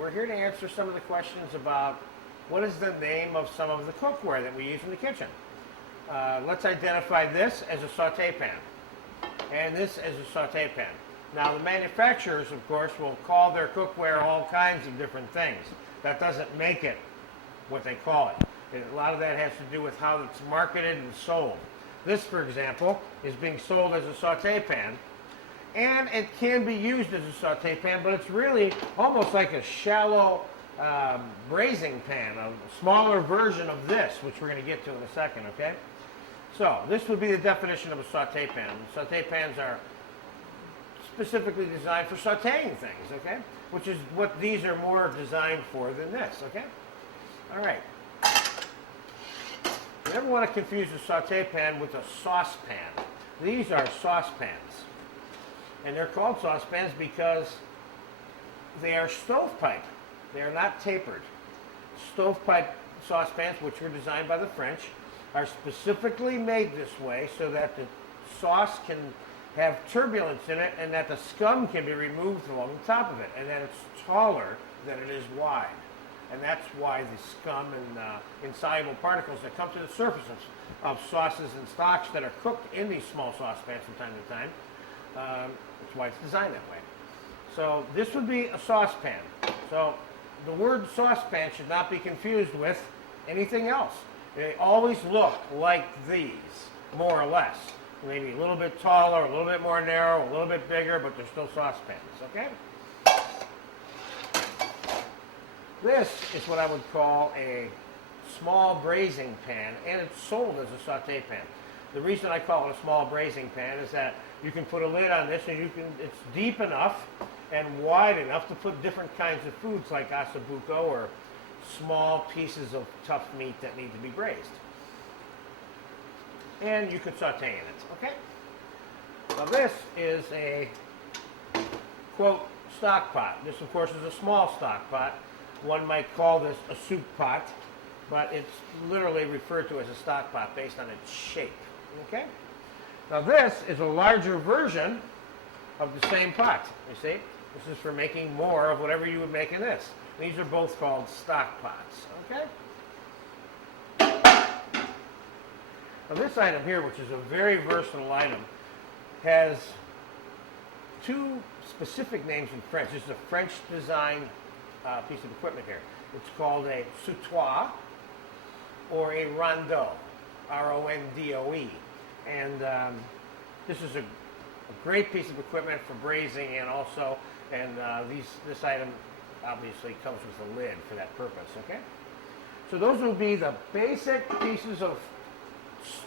we're here to answer some of the questions about what is the name of some of the cookware that we use in the kitchen. Let's identify this as a saute pan, and this as a saute pan. Now, the manufacturers, of course, will call their cookware all kinds of different things. That doesn't make it what they call it. A lot of that has to do with how it's marketed and sold. This, for example, is being sold as a saute pan, and it can be used as a saute pan, but it's really almost like a shallow braising pan, a smaller version of this, which we're going to get to in a second, okay? So, this would be the definition of a saute pan. Saute pans are specifically designed for sauteing things, okay? Which is what these are more designed for than this, okay? All right. You never want to confuse a saute pan with a saucepan. These are saucepans. And they're called saucepans because they are stovepipe. They are not tapered. Stovepipe saucepans, which were designed by the French, are specifically made this way so that the sauce can have turbulence in it and that the scum can be removed along the top of it, and that it's taller than it is wide. And that's why the scum and insoluble particles that come to the surface of sauces and stocks that are cooked in these small saucepans from time to time, that's why it's designed that way. So this would be a saucepan. So the word saucepan should not be confused with anything else. They always look like these, more or less. Maybe a little bit taller, a little bit more narrow, a little bit bigger, but they're still saucepans, okay? This is what I would call a small braising pan, and it's sold as a saute pan. The reason I call it a small braising pan is that you can put a lid on this, and it's deep enough and wide enough to put different kinds of foods like ossobuco or small pieces of tough meat that need to be braised. And you could saute in it, okay? Now this is a, quote, stock pot. This, of course, is a small stock pot. One might call this a soup pot, but it's literally referred to as a stock pot based on its shape, okay? Now this is a larger version of the same pot, you see? This is for making more of whatever you would make in this. These are both called stock pots, okay? Now this item here, which is a very versatile item, has two specific names in French. This is a French design piece of equipment here. It's called a sautoir or a rondeau, R-O-N-D-O-E. And this is a great piece of equipment for braising, and also, this item obviously comes with a lid for that purpose, okay? So those will be the basic pieces of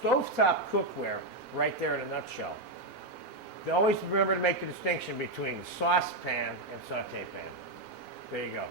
stovetop cookware right there in a nutshell. Always remember to make the distinction between saucepan and saute pan. There you go.